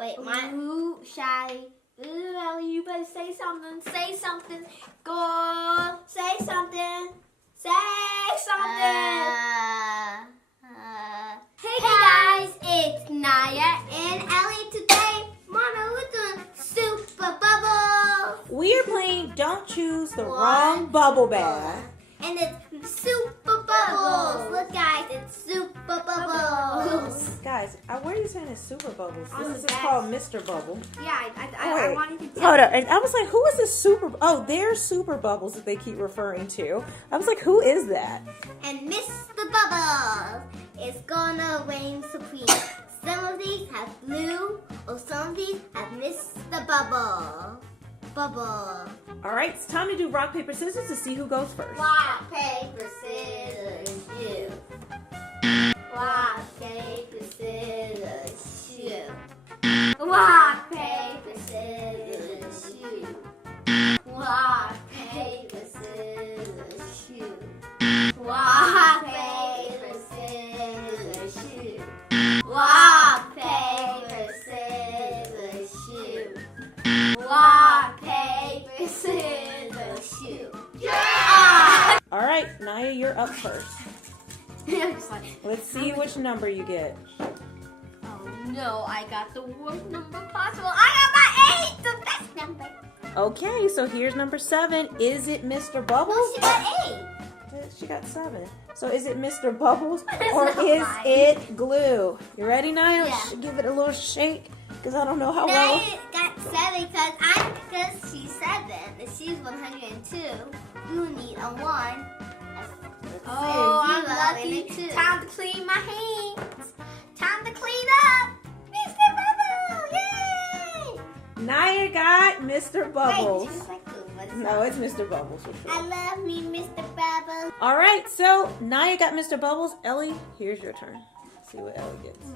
Wait, Ooh, shy. Ooh, Ellie, you better say something. Say something. Go. Say something. Say something. Hey guys, it's Naya and Ellie today. Mama, we're doing Super Bubbles. We are playing Don't Choose the Wrong Bubble Bath. And it's Super Bubbles. Look guys, it's Super Bubbles. Guys, where are you saying it's Super Bubbles? On This is the back. called Mr. Bubble. Yeah, I wanted to tell Hold up. And I was like, who is this Super? Oh, they're Super Bubbles that they keep referring to. I was like, who is that? And Mr. Bubbles is gonna reign supreme. Some of these have blue, or some of these have Mr. Bubble. All right, it's time to do rock, paper, scissors to see who goes first. Rock, paper, scissors, shoot. Rock, paper, scissors, shoot. Rock, paper, scissors, shoot. Rock, paper, scissors, shoot. Rock, paper, scissors, shoot. Rock, paper, scissors, shoot. Rock, paper, scissors, shoot. Yeah! All right, Naya, you're up first. I'm just like, Let's see which number you get. oh no, I got the worst number possible. I got my 8, the best number. Okay, so here's number 7. Is it Mr. Bubbles? No, she got 8. She got 7. So is it Mr. Bubbles That's or not is right. it glue? You ready, Naya? Yeah. Give it a little shake because I don't know how well. Naya got 7 because she's 7 and she's 102. You need a 1. Oh, I'm lucky. Time to clean my hands. Time to clean up. Mr. Bubble, yay! Naya got Mr. Bubbles. Wait, like glue, but it's No, it's Mr. Bubbles for I sure. love you, Mr. Bubble. All right, so Naya got Mr. Bubbles. Ellie, here's your turn. See what Ellie gets.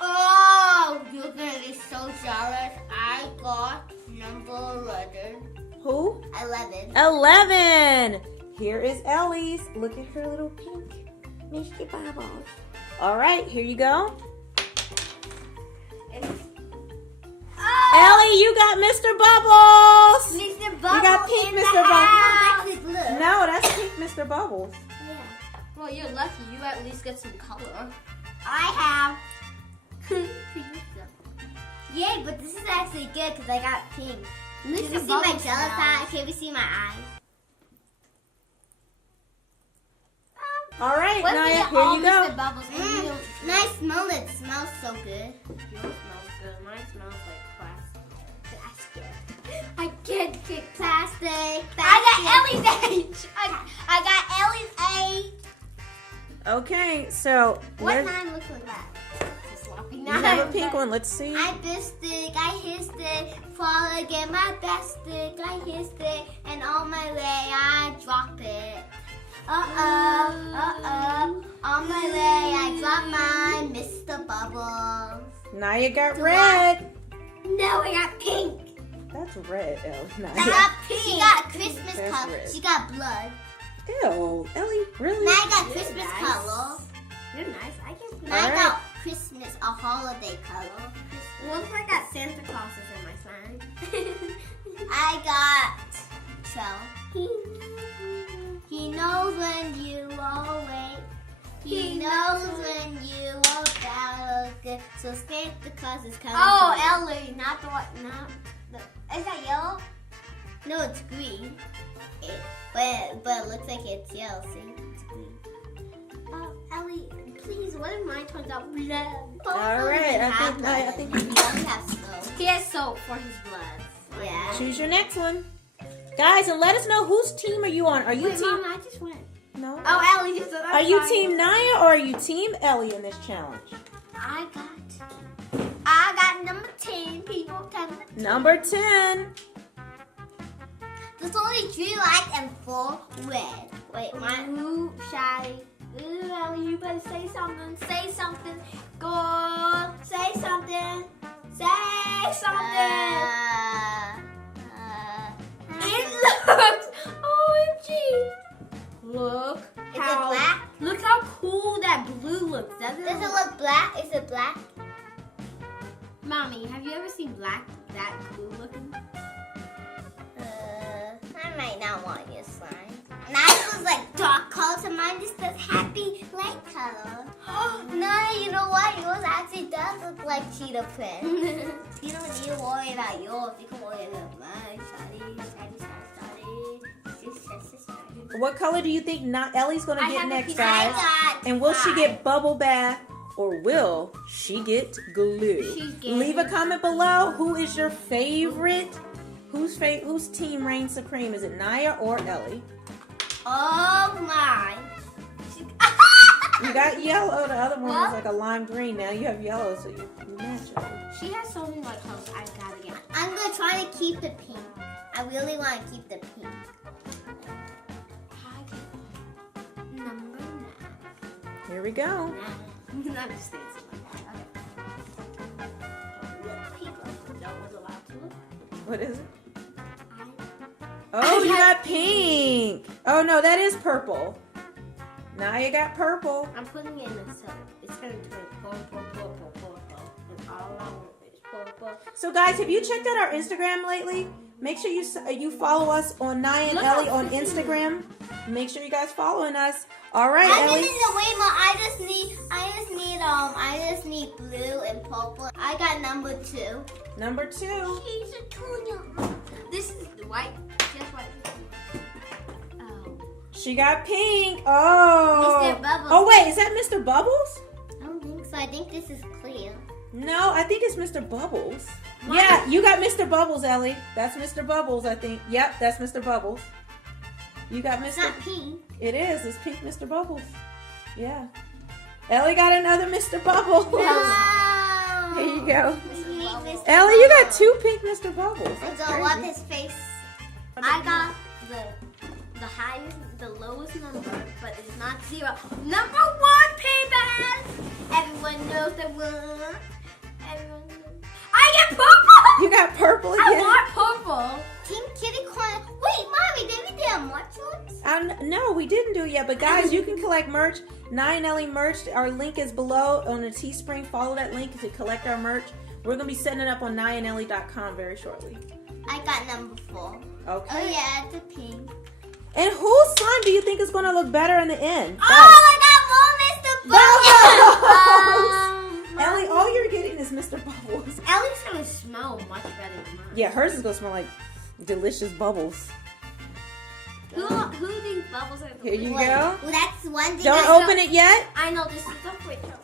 Oh, you're gonna be so jealous. I got number 11. Who? 11. 11. Here is Ellie's. Look at her little pink Mr. Bubbles. All right, here you go. Oh, Ellie, you got Mr. Bubbles. Mr. Bubble. You got pink in Mr. the Bubble. house. No, that's blue. No, that's pink Mr. Bubbles. Yeah. Well, you're lucky. You at least get some color. I have. Yay, but this is actually good because I got pink. Can you see my jealous eye? Can you see my eyes? All right, Let's Naya, get here all you go. Mr. Bubbles. And yours Nice smell. It smells so good. smells good. Mine smells like plastic. Plastic. I can't get plastic. I got Ellie's age. I got Ellie's age. Okay, so What where's- 9 looks like that? Sloppy you have a pink one. Let's see. I best stick, I hit stick, fall again, my best stick, I hit stick, and on my way I drop it. On my way I drop my Mr. Bubbles. Naya got Do red. No, I got pink. That's red, Ellie. I Naya. got pink. She got Christmas That's color. red. She got blood. Ew, Ellie, really? Now I got You're Christmas nice. color. You're nice. I can. Now I Alright. got Christmas, a holiday color. Looks like that Santa Claus is in my sign. I got so he knows when you are awake. He knows when you are about good. So Santa Claus is coming. Oh, to Ellie, not the what? Not the. Is that yellow? you. No, it's green. But it looks like it's yellow. See, it's green. Oh, Ellie, please. What if mine turns out blood? All right, I think you have snow. He has soap for his blood. Yeah. choose your next one, guys, and let us know whose team are you on. Are you Wait, team? Mom, I just went. No. Oh, Ellie, so that's Are you fine. team Naya or are you team Ellie in this challenge? I got number 10. People tell me. Number 10. There's only 3 lights and 4 red. Wait, mine. Ooh, shy. Ooh, Ellie, you better say something. Say something. Go. Say something. Say something. It looks. OMG. Look Is it black? Look how cool that blue looks, doesn't Does it? it look black? Is it black? Mommy, have you ever seen black that blue looking? I might not want your slime. Mine was like dark colors and mine just does happy light color. No, you know what? Yours actually does look like cheetah print. You don't need to worry about yours. You can worry about mine. What color do you think Ellie's gonna get next, guys? I got And will she 5. get bubble bath or will she get glue? Leave a comment below. Who is your favorite? Whose team reigns supreme? Is it Naya or Ellie? Oh my. You got yellow. The other one was like a lime green. Now you have yellow, so you match it. She has so many like colors. I gotta get. I'm gonna try to keep the pink. I really want to keep the pink. Number 9. Here we go. I'm just dancing like that. Okay. People that was allowed to look. What is it? Oh, you got pink. Oh no, that is purple. Now you got purple. I'm putting it in the soap. It's gonna turn purple. And all along it's purple. So guys, have you checked out our Instagram lately? Make sure you follow us on Naya and Ellie on Instagram. Make sure you guys following us. All right, Ellie. I just need blue and purple. I got number 2. Number 2. She's a tuna. This is the white. Just white. Oh. She got pink. Oh. Mr. Bubbles. Oh wait, is that Mr. Bubbles? I don't think so. I think this is clear. No, I think it's Mr. Bubbles. Yeah, you got Mr. Bubbles, Ellie. That's Mr. Bubbles, I think. Yep, that's Mr. Bubbles. You got Mr. It's not pink. It is. It's pink Mr. Bubbles. Yeah. Ellie got another Mr. Bubbles. No. Here you go. Mr. Ellie, you got 2 pink Mr. Bubbles. I That's don't want crazy. his face. I got the highest, the lowest number, but it's not 0. Number 1, people! Everyone knows the one. Everyone knows. I get purple! You got purple again. I want purple. Team Kitty Corner. Wait, Mommy, did we do a March one? No, we didn't do it yet. But guys, you can collect merch. Naya and Ellie merch. Our link is below on the Teespring. Follow that link to collect our merch. We're going to be setting it up on nayaandellie.com very shortly. I got number 4. Okay. Oh, yeah, it's a pink. And whose slime do you think is going to look better in the end? Oh, I got more Mr. Bubbles! Ellie, all you're getting is Mr. Bubbles. Ellie's gonna smell much better than mine. Yeah, hers is going to smell like delicious bubbles. Who thinks bubbles are Here you Wait, go. well, that's one thing Don't I open it yet. I know this is the fridge opener.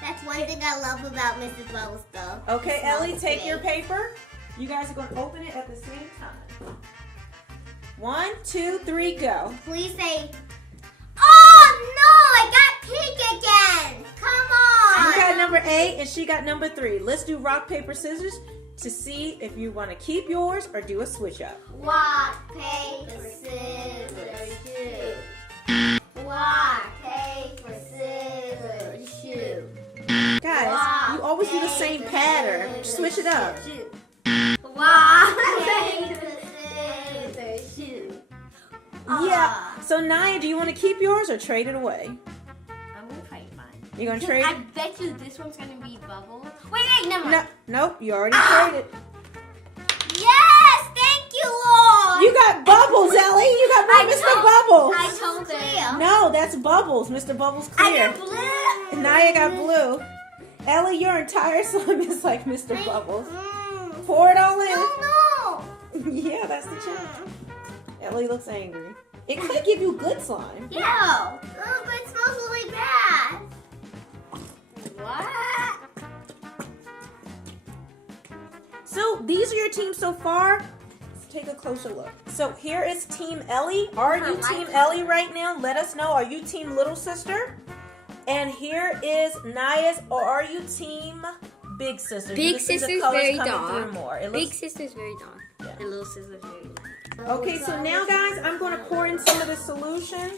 That's one thing I love about Mrs. Bubbles, though. Okay, It smells Ellie, take great. your paper. You guys are going to open it at the same time. 1, 2, 3, go. Please say, oh no, I got pink again. Come on. You got number 8 and she got number 3. Let's do rock, paper, scissors to see if you want to keep yours or do a switch up. Rock, paper, scissors, shoot. Rock, paper, scissors, shoot. Guys, you always do the same pattern. Switch it up. Rock, paper, scissors, shoot. Yeah. So Naya, do you want to keep yours or trade it away? I'm gonna trade mine. You gonna trade I it? bet you this one's gonna be bubbles. Wait, never No, mind. nope. You already traded. Yes, thank you, Lord. You got Bubbles, Ellie. You got Mr. Bubbles. I told them. No, that's Bubbles. Mr. Bubbles I clear. got blue. And Naya got blue. Ellie, your entire slime is like Mr. Bubbles. Pour it all in. Oh Yeah, that's the challenge. Ellie looks angry. It could give you good slime. no. No. Oh, but it smells really bad. What? So these are your teams so far. Let's take a closer look. So here is Team Ellie. Are you Team Ellie right now? Let us know. Are you Team Little Sister? And here is Naya's. Or are you Team Big Sister? Big You can see the Sister's colors very coming dark. through more. It Big looks- sister's very dark. Yeah. The little scissors very light. Okay, so now guys, I'm going to pour in some of the solution.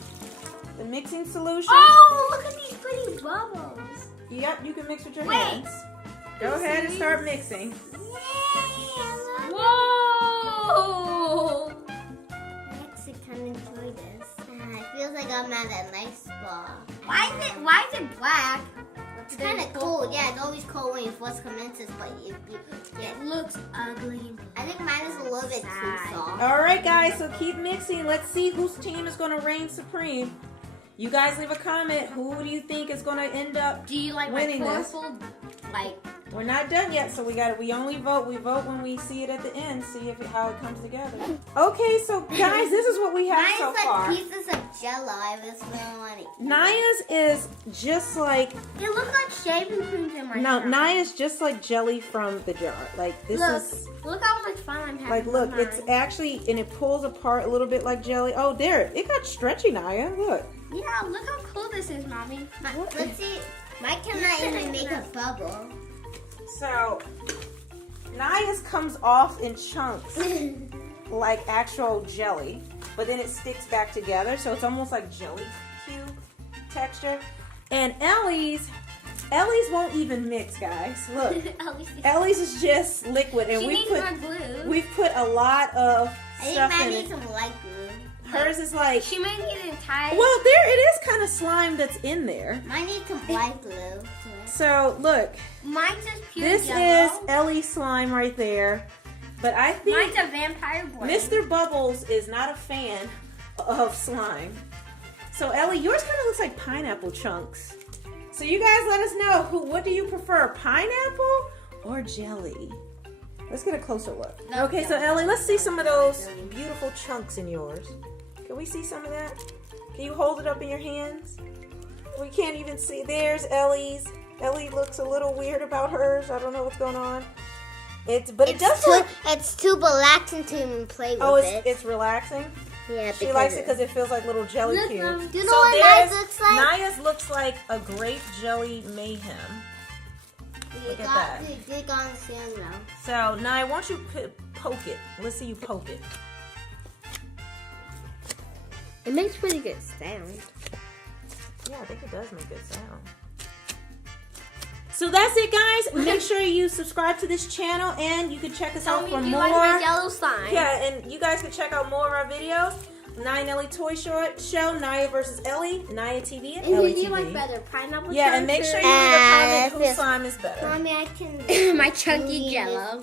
The mixing solution. Oh, look at these pretty bubbles. Yep, you can mix with your Wait. hands. Go ahead and start mixing. Whoa! I actually kind of enjoy this. It feels like I'm at a nice spa. Why is it black? It's kind of cold. Yeah, it's always cold when you first commences, but it looks ugly. I think mine is a little bit too soft. All right, guys. So keep mixing. Let's see whose team is going to reign supreme. You guys leave a comment. Who do you think is going to end up Do you like winning my this? purple? Like, We're not done yet, so we only vote. We vote when we see it at the end, see how it comes together. Okay, so guys, this is what we have so far. Mine's like pieces of Jello. I just really want it. Naya's is just like it looks like shaving cream in my mouth. Naya's just like jelly from the jar. Like this is Look how much fun I'm having. like look, it's actually and it pulls apart a little bit like jelly. Oh, there, it got stretchy, Naya. Look. Yeah, look how cool this is, Mommy. Let's see. Mine cannot even make a bubble. So Naya's comes off in chunks like actual jelly, but then it sticks back together, so it's almost like jelly cube texture. And Ellie's won't even mix, guys. Look, Ellie's is just liquid, and we've put a lot of stuff I think mine in needs it. some light glue. Hers is like, She may need it tight. well, there it is, kind of slime that's in there. Mine needs some white glue. So look, Mine's just pure this yellow. is Ellie's slime right there. But I think Mine's a vampire boy. Mr. Bubbles is not a fan of slime. So Ellie, yours kind of looks like pineapple chunks. So you guys let us know, what do you prefer, pineapple or jelly? Let's get a closer look. Okay, so Ellie, let's see some of those beautiful chunks in yours. Can we see some of that? Can you hold it up in your hands? We can't even see. There's Ellie's. Ellie looks a little weird about hers. I don't know what's going on. It does look. It's too relaxing to even play with It's relaxing. Yeah, She likes it because it feels like little jelly cubes. Do you know what Naya's looks like? Naya's looks like a grape jelly mayhem. Look at that. You did on the sand now. So Naya, why don't you poke it? Let's see you poke it. It makes pretty good sound. Yeah, I think it does make good sound. So that's it, guys. Make sure you subscribe to this channel, and you can check us out for more. Like my yellow slime. Yeah, and you guys can check out more of our videos. Naya and Ellie Toy Show, Naya versus Ellie, Naya TV, and Ellie TV. Who do you like better, pineapple? Yeah, and make sure you leave a comment whose slime is better. Mommy, I can my chunky jello.